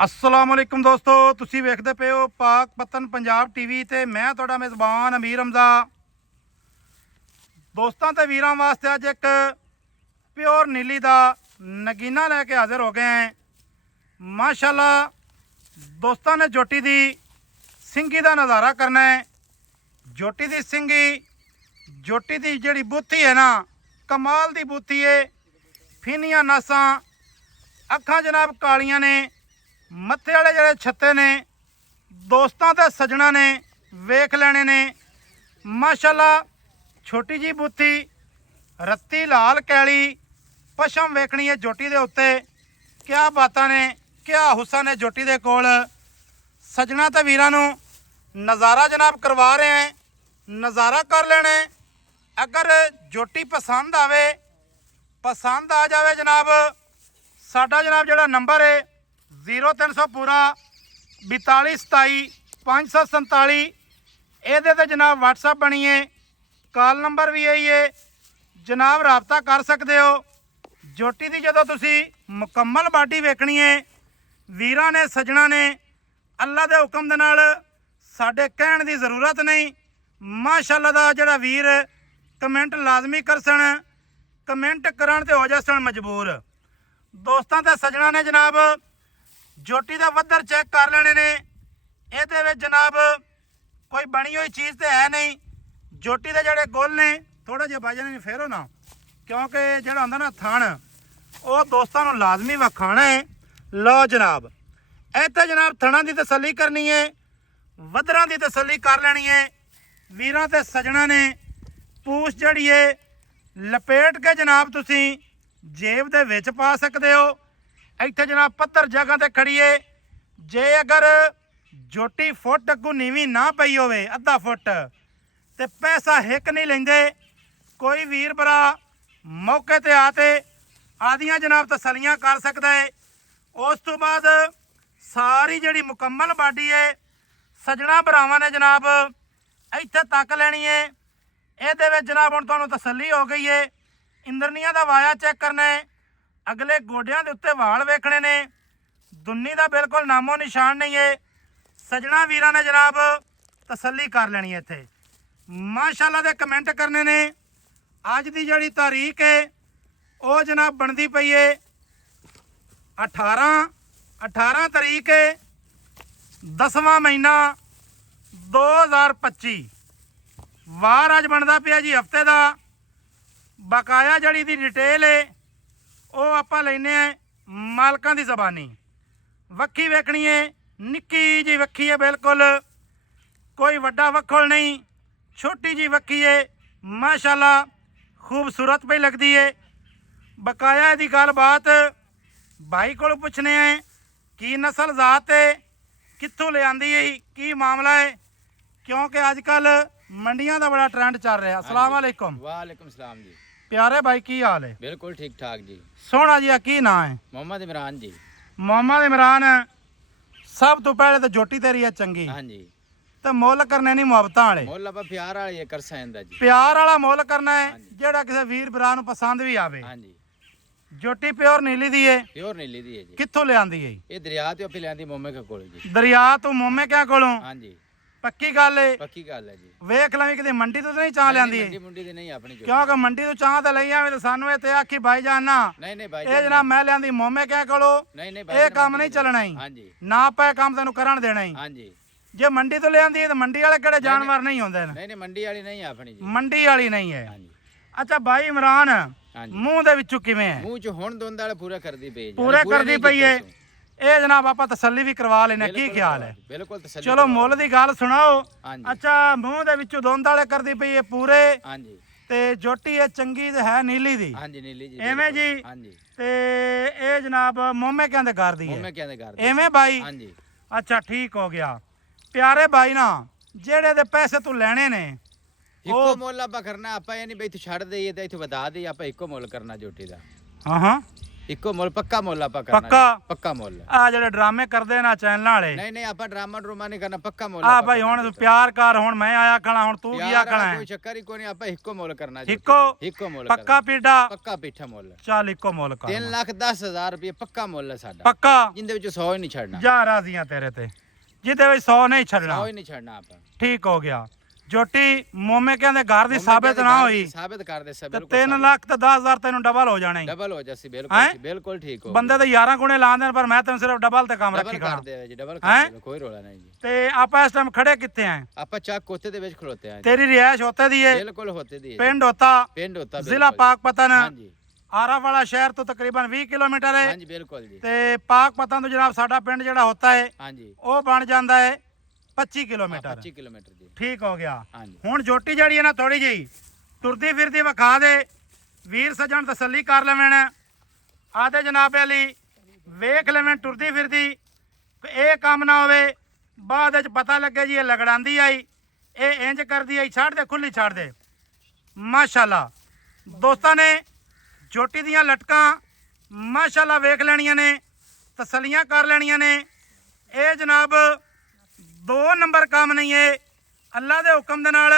अस्सलाम वालेकुम दोस्तों, तुसी वेखदे पे हो पाक पतन पंजाब टीवी ते मैं तुहाडा मेज़बान अमीर हमजा। दोस्तों ते वीरां वास्ते अज एक प्योर नीली दा नगीना लैके हाजिर हो गए हैं। माशाल्लाह दोस्तों ने जोटी दी सिंगी दा नज़ारा करना है। जोटी दी सिंगी, जोटी दी जिहड़ी बूथी है ना, कमाल दी बूथी है। फिनियां नासां, अखां जनाब कालियां ने, मत्थे वाले जड़े छत्ते ने दोस्तों ते सजना ने वेख लेने ने। माशाल्लाह छोटी जी बूथी, रत्ती लाल कैली, पशम वेखनी है जोटी दे उत्ते। क्या बातां ने, क्या हुसन है जोटी दे कोल। सजना ते वीरां नूं नज़ारा जनाब करवा रहे हैं, नज़ारा कर लेने। अगर जोटी पसंद आवे, पसंद आ जावे जनाब, साडा जनाब जिहड़ा नंबर है 0300 पूरा 42 27 547 ਇਹਦੇ ਤੇ जनाब व्हाट्सएप बनी है। कॉल नंबर भी यही है जनाब, रबता कर सकते हो। जोटी की जो तुसी मुकम्मल बाडी वेखनी है, वीरां ने सजना ने अल्लाह के हुक्म दे नाल साडे कहण दी जरूरत नहीं। माशाअल्लाह दा जिहड़ा वीर कमेंट लाजमी करसन, कमेंट करन ते हो जासन मजबूर। दोस्तां ते सजना ने जनाब जोटी का वधर चेक कर लेने ने। ये जनाब कोई बनी हुई चीज़ तो है नहीं। जोटी के जोड़े गुल ने थोड़ा जिहा बाजा नहीं फेरो ना, क्योंकि जोड़ा होंदा ना थण, वो दोस्तों को लाजमी वखाना है। लो जनाब इत्थे जनाब थणा की तसली करनी है, वधरां की तसली कर लेनी है। वीरां ते सजना ने पूछ जड़ी है लपेट के जनाब तुसी जेब दे विच पा सकते हो। इत्थे जनाब पत्थर जगह ते खड़ी है। जे अगर जोटी फुट अगू नीवी ना पई होवे, अद्धा फुट, ते पैसा हिक नहीं लेंदे। कोई वीर भरा मौके ते आते आदियां जनाब तसलियां कर सकता है। उस तो बाद सारी जिहड़ी मुकम्मल बाडी है सजना भरावां ने जनाब इत्थे तक लैनी है। इहदे विच जनाब हुण तुहानूं तसल्ली हो गई है। इंद्रनिया दा वाया चेक करना है, अगले गोडियां दे उत्ते वाल वेखने ने, दुन्नी दा बिल्कुल नामो निशान नहीं है। सजना वीरां ने जनाब तसल्ली कर लेनी है। इत्थे माशाअल्लाह दे कमेंट करने ने। अज दी जिहड़ी तारीख है वो जनाब बनती पई है 18 तारीख है 10वां महीना 2025। वार अज बनता पिया जी हफ्ते का। बकाया जड़ी दी डिटेल है वो आपां लैने मालकां दी ज़बानी। वक्खी वेखनी है, निक्की जी वक्खी है, बिल्कुल कोई वड्डा वक्खल नहीं, छोटी जी वक्खी है। माशाल्लाह खूबसूरत पई लगती है। बकाया दी गल बात भाई को पुछने हैं की नस्ल जात है, कित्थों ले आंदी है, की मामला है, क्योंकि अजकल मंडियां दा बड़ा ट्रेंड चल रहा है। अस्सलाम वालेकुम। वालेकुम सलाम जी। प्यारे भाई की हाल है? बिल्कुल ठीक ठाक जी। सोहना जी की नाम है? मोहम्मद इमरान जी। मोहम्मद इमरान। सब तो पहले तो जोटी तेरी है चंगी, हाँ जी। तो मुल करने नहीं मुहब्बतां वाले, मुल आप प्यार वाले कर सकदा जी। प्यार वाला मुल करना है हाँ जी। जेड़ा किसी वीर भरा नूं पसंद भी आवे। हाँ जी। जोटी प्योर नीली दी है, प्योर नीली दी है जी। कित्थों ले आंदी है? ये दरिया ते आपे लियांदी मोमे के कोल जी। दरिया तो मोमे क्या कोलों? हाँ जी। पक्की गल है? पक्की गल है जी। वेख लवी कि मंडी तो नहीं चाह लियांदी है, मंडी मुंडी दी नहीं अपनी जो। क्योंकि मंडी तो चाह तो लई आवे तो सानू इत्थे आखी भाई जान ना नहीं नहीं भाई ये जनाब मैं लियांदी मोमे क्या कोलों, नहीं नहीं ये काम नहीं चलना ही। हाँ जी। ना पे काम तेनू करन देना ही। हाँ जी। जे मंडी तो ले आंदी है तो मंडी वाले किहड़े जानवर नहीं होंदे ने? नहीं नहीं मंडी वाली नहीं अपनी जी। मंडी वाली नहीं है। हाँ जी। अच्छा भाई इमरान, हाँ जी। मूँह दे विचों किवें है? मूंह च हुण दोंद वाले पूरे करदी पई जी। पूरे करदी पई है। ये जनाब आप तसल्ली भी करवा लेने, की ख्याल है? बिल्कुल तसल्ली। चलो मुल दी गल सुनाओ। हाँ जी। अच्छा मूँह दे विचों दोंद वाले करदी पई है पूरे, हाँ जी। ते जोटी है चंगी ते है नीली दी। हाँ जी नीली जी। एवें जी? हाँ जी। ते ये जनाब मोमे कहंदे कर दी है, मोमे क्या दे कर एवें भाई? हाँ जी। अच्छा ठीक हो गया। प्यारे भाई ना जेड़े दे पैसे तू लेने ने इको मुल आप करना, आप ये नहीं बई तू छड़ दईए ते इथों वधा दईए, आप इको मुल करना जोटी दा। हाँ हाँ ਇੱਕੋ ਮੁੱਲ ਪੱਕਾ ਮੁੱਲ ਆਪਾਂ ਕਰਨਾ ਪੱਕਾ? ਪੱਕਾ ਮੁੱਲ। ਆ ਜਿਹੜੇ ਡਰਾਮੇ ਕਰਦੇ ਨਾ ਚੈਨਲਾਂ ਵਾਲੇ, ਨਹੀਂ ਆਪਾਂ ਡਰਾਮਾ ਡਰੂਮਾ ਨਹੀਂ ਕਰਨਾ, ਪੱਕਾ ਮੁੱਲ। ਆ ਭਾਈ ਹੁਣ ਤੂੰ ਪਿਆਰ ਕਰ, ਹੁਣ ਮੈਂ ਆਇਆ ਖਣਾ, ਹੁਣ ਤੂੰ ਕੀ ਆਖਣਾ? ਕੋਈ ਚੱਕਰ ਹੀ ਕੋਈ ਨਹੀਂ, ਆਪਾਂ ਇੱਕੋ ਮੁੱਲ ਕਰਨਾ। ਇੱਕੋ ਮੁੱਲ ਪੱਕਾ ਪੀਡਾ, ਪੱਕਾ ਪੀਠਾ ਮੁੱਲ। ਚੱਲ ਇੱਕੋ ਮੁੱਲ ਕਰ। 3,10,000 ਰੁਪਏ ਪੱਕਾ ਮੁੱਲ ਹੈ ਸਾਡਾ, ਪੱਕਾ, ਜਿੰਦੇ ਵਿੱਚ 100 ਹੀ ਨਹੀਂ ਛੱਡਣਾ। ਜਾ ਰਾਜ਼ੀਆਂ ਤੇਰੇ ਤੇ, ਜਿਹਦੇ ਵਿੱਚ 100 ਨਹੀਂ ਛੱਡਣਾ। 100 ਹੀ ਨਹੀਂ ਛੱਡਣਾ ਆਪਾਂ। ਠੀਕ ਹੋ ਗਿਆ। ਜੋਟੀ ਮੋਮੇ ਕਹਿੰਦੇ ਘਰ ਦੀ ਸਾਬਤ ਨਾ ਹੋਈ, ਸਾਬਤ ਕਰ ਦੇ ਸਭ। 3 ਲੱਖ ਤੇ 10,000 ਤੈਨੂੰ ਡਬਲ ਹੋ ਜਾਣਾ। ਡਬਲ ਹੋ ਜਾਸੀ, ਬਿਲਕੁਲ ਬਿਲਕੁਲ ਠੀਕ ਹੋ। ਬੰਦੇ ਤਾਂ 11 ਗੁਣੇ ਲਾਉਂਦੇ, ਪਰ ਮੈਂ ਤੈਨੂੰ ਸਿਰਫ ਡਬਲ ਤੇ ਕੰਮ ਰੱਖੀ ਕਰ ਦੇ ਜੀ, ਡਬਲ ਕਰ ਦੇ, ਕੋਈ ਰੋਲਾ ਨਹੀਂ ਜੀ। ਤੇ ਆਪਾਂ ਇਸ ਟਾਈਮ ਖੜੇ ਕਿੱਥੇ ਆਂ? ਆਪਾਂ ਚੱਕ ਕੋਤੇ ਦੇ ਵਿੱਚ ਖਲੋਤੇ ਆਂ। ਤੇਰੀ ਰਿਹਾਇਸ਼ ਹੋਤੇ ਦੀ ਹੈ? ਬਿਲਕੁਲ ਹੋਤੇ ਦੀ ਹੈ। ਪਿੰਡ ਹੋਤਾ, ਜ਼ਿਲ੍ਹਾ ਪਾਕਪਤਨ। ਹਾਂਜੀ। ਆਰਾਵਾਲਾ ਸ਼ਹਿਰ ਤੋਂ ਤਕਰੀਬਨ 20 ਕਿਲੋਮੀਟਰ ਹੈ। ਹਾਂਜੀ ਬਿਲਕੁਲ ਜੀ। ਤੇ ਪਾਕਪਤਨ ਤੋਂ ਜਨਾਬ ਸਾਡਾ ਪਿੰਡ ਜਿਹੜਾ ਹੋਤਾ ਹੈ, ਹਾਂਜੀ, ਉਹ ਬਣ ਜਾਂਦਾ ਹੈ 25 ਕਿਲੋਮੀਟਰ। 25 ਕਿਲੋਮੀਟਰ ਜੀ। ਠੀਕ ਹੋ ਗਿਆ। ਹਾਂਜੀ। ਹੁਣ ਜੋਟੀ ਜਿਹੜੀ ਹੈ ਨਾ ਥੋੜੀ ਜਿਹੀ ਤੁਰਦੀ ਫਿਰਦੀ ਵਿਖਾ ਦੇ, ਵੀਰ ਸੱਜਣ ਤਸੱਲੀ ਕਰ ਲੈਵਣ। ਆਦੇ ਜਨਾਬ ਅਲੀ ਵੇਖ ਲੈਵਣ ਤੁਰਦੀ ਫਿਰਦੀ, ਇਹ ਕੰਮ ਨਾ ਹੋਵੇ ਬਾਅਦ ਵਿੱਚ ਪਤਾ ਲੱਗੇ ਜੀ ਇਹ ਲਗੜਾਂਦੀ ਆਈ, ਇਹ ਇੰਜ ਕਰਦੀ ਆਈ। ਛੱਡ ਦੇ, ਖੁੱਲੀ ਛੱਡ ਦੇ। ਮਾਸ਼ਾਅੱਲਾ ਦੋਸਤਾਂ ਨੇ ਜੋਟੀ ਦੀਆਂ ਲਟਕਾਂ ਮਾਸ਼ਾਅੱਲਾ ਵੇਖ ਲੈਣੀਆਂ ਨੇ, ਤਸੱਲੀਆਂ ਕਰ ਲੈਣੀਆਂ ਨੇ। ਇਹ ਜਨਾਬ 2 ਨੰਬਰ ਕੰਮ ਨਹੀਂ ਹੈ, ਅੱਲਾ ਦੇ ਹੁਕਮ ਦੇ ਨਾਲ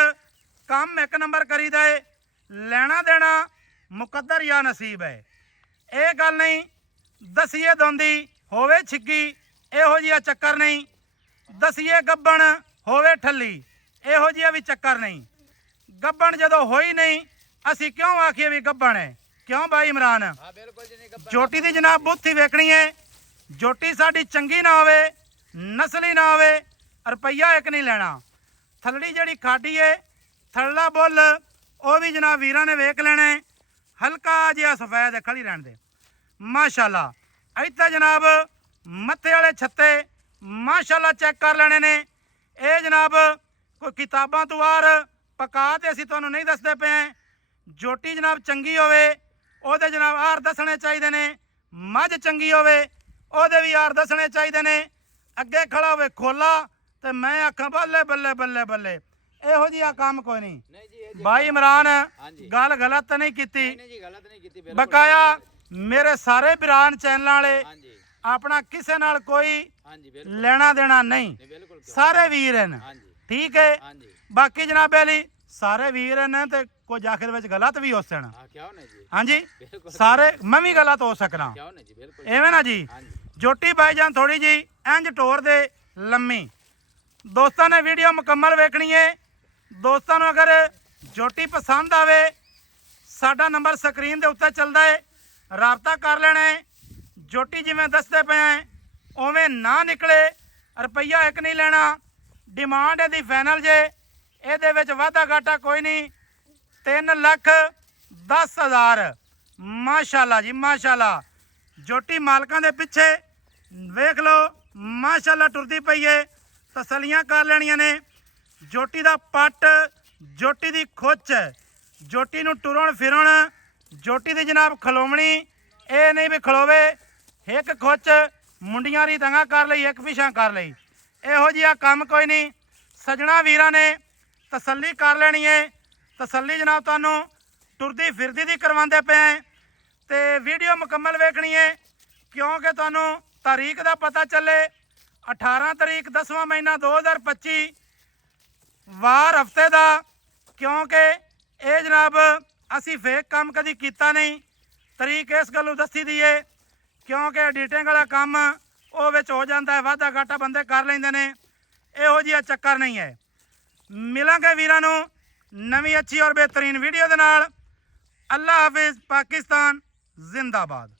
ਕੰਮ 1 ਨੰਬਰ ਕਰੀਦਾ ਹੈ। ਲੈਣਾ ਦੇਣਾ ਮੁਕੱਦਰ ਜਾਂ ਨਸੀਬ ਹੈ। ਇਹ ਗੱਲ ਨਹੀਂ ਦਸੀਏ ਦੋਂਦੀ ਹੋਵੇ ਛਿੱਗੀ, ਇਹੋ ਜਿਹਾ ਚੱਕਰ ਨਹੀਂ। ਦਸੀਏ ਗੱਬਣ ਹੋਵੇ ਠੱਲੀ, ਇਹੋ ਜਿਹਾ ਵੀ ਚੱਕਰ ਨਹੀਂ। ਗੱਬਣ ਜਦੋਂ ਹੋਈ ਨਹੀਂ, ਅਸੀਂ ਕਿਉਂ ਆਖੀਏ ਵੀ ਗੱਬਣ ਹੈ? ਕਿਉਂ ਬਾਈ ਇਮਰਾਨ? ਹਾਂ ਬਿਲਕੁਲ ਜੀ, ਨਹੀਂ ਗੱਬਣ। ਜੋਟੀ ਦੀ ਜਨਾਬ ਬੁੱਥੀ ਵੇਖਣੀ ਹੈ। ਜੋਟੀ ਸਾਡੀ ਚੰਗੀ ਨਾ ਹੋਵੇ, ਨਸਲੀ ਨਾ ਹੋਵੇ, ਰੁਪਈਆ 1 ਨਹੀਂ ਲੈਣਾ। ਥਲੜੀ ਜਿਹੜੀ ਖਾਡੀ ਏ, ਥੱਲਾ ਬੁੱਲ, ਉਹ ਵੀ ਜਨਾਬ ਵੀਰਾਂ ਨੇ ਵੇਖ ਲੈਣਾ। ਹਲਕਾ ਜਿਹਾ ਸਫੈਦ ਖੜੀ ਰਹਿਣ ਦੇ। ਮਾਸ਼ਾਅੱਲਾ ਇੱਥੇ ਜਨਾਬ ਮੱਥੇ ਵਾਲੇ ਛੱਤੇ ਮਾਸ਼ਾਅੱਲਾ ਚੈੱਕ ਕਰ ਲੈਣੇ ਨੇ। ਇਹ ਜਨਾਬ ਕੋਈ ਕਿਤਾਬਾਂ ਤੋਂ ਬਾਹਰ ਪਕਾ ਤੇ ਅਸੀਂ ਤੁਹਾਨੂੰ ਨਹੀਂ ਦੱਸਦੇ ਪਏ। ਜੋਟੀ ਜਨਾਬ ਚੰਗੀ ਹੋਵੇ, ਉਹਦੇ ਜਨਾਬ ਆਰ ਦੱਸਣੇ ਚਾਹੀਦੇ ਨੇ। ਮੱਝ ਚੰਗੀ ਹੋਵੇ, ਉਹਦੇ ਵੀ ਆਰ ਦੱਸਣੇ ਚਾਹੀਦੇ ਨੇ। ਅੱਗੇ ਖੜਾ ਹੋਵੇ ਖੋਲਾ ਤੇ ਮੈਂ ਆਖਾਂ ਬੱਲੇ ਬੱਲੇ ਬੱਲੇ ਬੱਲੇ, ਇਹੋ ਜਿਹਾ ਕੰਮ ਕੋਈ ਨਹੀਂ। ਭਾਈ ਇਮਰਾਨ ਗੱਲ ਗਲਤ ਤਾਂ ਨਹੀਂ ਕੀਤੀ? ਨਹੀਂ ਜੀ, ਗਲਤ ਨਹੀਂ ਕੀਤੀ। ਬਕਾਇਆ ਮੇਰੇ ਸਾਰੇ ਬਿਰਾਨ ਚੈਨਲਾਂ ਵਾਲੇ ਆਪਣਾ ਕਿਸੇ ਨਾਲ ਕੋਈ ਲੈਣਾ ਦੇਣਾ ਨਹੀਂ, ਸਾਰੇ ਵੀਰ ਹਨ। ਠੀਕ ਹੈ। ਬਾਕੀ ਜਨਾਬ ਅਲੀ ਸਾਰੇ ਵੀਰ ਹਨ ਤੇ ਕੁਝ ਆਖਿਰ ਵਿੱਚ ਗਲਤ ਵੀ ਹੋ ਸਕਣ। ਹਾਂਜੀ, ਸਾਰੇ ਮੈਂ ਵੀ ਗਲਤ ਹੋ ਸਕਣਾ, ਐਵੇਂ ਨਾ ਜੀ। ਜੋਟੀ ਭਾਈਜਾਨ ਥੋੜੀ ਜੀ ਇੰਜ ਟੋਰ ਦੇ ਲੰਮੀ। ਦੋਸਤਾਂ ਨੇ ਵੀਡੀਓ ਮੁਕੰਮਲ ਵੇਖਣੀ ਹੈ। ਦੋਸਤਾਂ ਨੂੰ ਅਗਰ ਜੋਟੀ ਪਸੰਦ ਆਵੇ, ਸਾਡਾ ਨੰਬਰ ਸਕਰੀਨ ਦੇ ਉੱਤੇ ਚੱਲਦਾ ਹੈ, ਰਾਬਤਾ ਕਰ ਲੈਣਾ ਹੈ। ਜੋਟੀ ਜਿਵੇਂ ਦੱਸਦੇ ਪਏ ਹੈ ਉਵੇਂ ਨਾ ਨਿਕਲੇ, ਰੁਪਈਆ 1 ਨਹੀਂ ਲੈਣਾ। ਡਿਮਾਂਡ ਇਹਦੀ ਫਾਈਨਲ ਜੇ, ਇਹਦੇ ਵਿੱਚ ਵਾਧਾ ਘਾਟਾ ਕੋਈ ਨਹੀਂ। 3,10,000 ਮਾਸ਼ਾਅੱਲਾ ਜੀ ਮਾਸ਼ਾਅੱਲਾ। ਜੋਟੀ ਮਾਲਕਾਂ ਦੇ ਪਿੱਛੇ ਵੇਖ ਲਓ ਮਾਸ਼ਾਅੱਲਾ ਟੁਰਦੀ ਪਈ ਏ, ਤਸੱਲੀਆਂ ਕਰ ਲੈਣੀਆਂ ਨੇ। ਜੋਟੀ ਦਾ ਪੱਟ, ਜੋਟੀ ਦੀ ਖੁੱਚ, ਜੋਟੀ ਨੂੰ ਟੁਰਨ ਫਿਰਨ, ਜੋਟੀ ਦੀ ਜਨਾਬ ਖਲੋਵਣੀ। ਇਹ ਨਹੀਂ ਵੀ ਖਲੋਵੇ ਇੱਕ ਖੁੱਚ ਮੁੰਡੀਆਂ ਦੀ ਤੰਗਾ ਕਰ ਲਈ, ਇੱਕ ਪਿਛਾਂ ਕਰ ਲਈ, ਇਹੋ ਜਿਹਾ ਕੰਮ ਕੋਈ ਨਹੀਂ। ਸਜਣਾ ਵੀਰਾਂ ਨੇ ਤਸੱਲੀ ਕਰ ਲੈਣੀ ਹੈ। ਤਸੱਲੀ ਜਨਾਬ ਤੁਹਾਨੂੰ ਟੁਰਦੀ ਫਿਰਦੀ ਦੀ ਕਰਵਾਉਂਦੇ ਪਏ ਤੇ ਵੀਡੀਓ ਮੁਕੰਮਲ ਵੇਖਣੀ ਹੈ, ਕਿਉਂਕਿ ਤੁਹਾਨੂੰ ਤਾਰੀਖ ਦਾ ਪਤਾ ਚੱਲੇ। 18 ਤਰੀਕ 10ਵਾਂ ਮਹੀਨਾ 2025 ਵਾਰ ਹਫਤੇ ਦਾ, ਕਿਉਂਕਿ ਇਹ ਜਨਾਬ ਅਸੀਂ ਫੇਕ ਕੰਮ ਕਦੀ ਕੀਤਾ ਨਹੀਂ। ਤਰੀਕ ਇਸ ਗੱਲੋਂ ਦੱਸੀ ਦੀ ਏ ਕਿਉਂਕਿ ਐਡੀਟਿੰਗ ਵਾਲਾ ਕੰਮ ਉਹ ਵਿੱਚ ਹੋ ਜਾਂਦਾ ਹੈ, ਵਾਧਾ ਘਾਟਾ ਬੰਦੇ ਕਰ ਲੈਂਦੇ ਨੇ। ਇਹੋ ਜਿਹਾ ਚੱਕਰ ਨਹੀਂ ਹੈ। ਮਿਲਾਂਗੇ ਵੀਰਾਂ ਨੂੰ ਨਵੀਂ ਅੱਛੀ ਔਰ ਬਿਹਤਰੀਨ ਵੀਡੀਓ ਦੇ ਨਾਲ। ਅੱਲਾ ਹਾਫਿਜ਼। ਪਾਕਿਸਤਾਨ ਜ਼ਿੰਦਾਬਾਦ।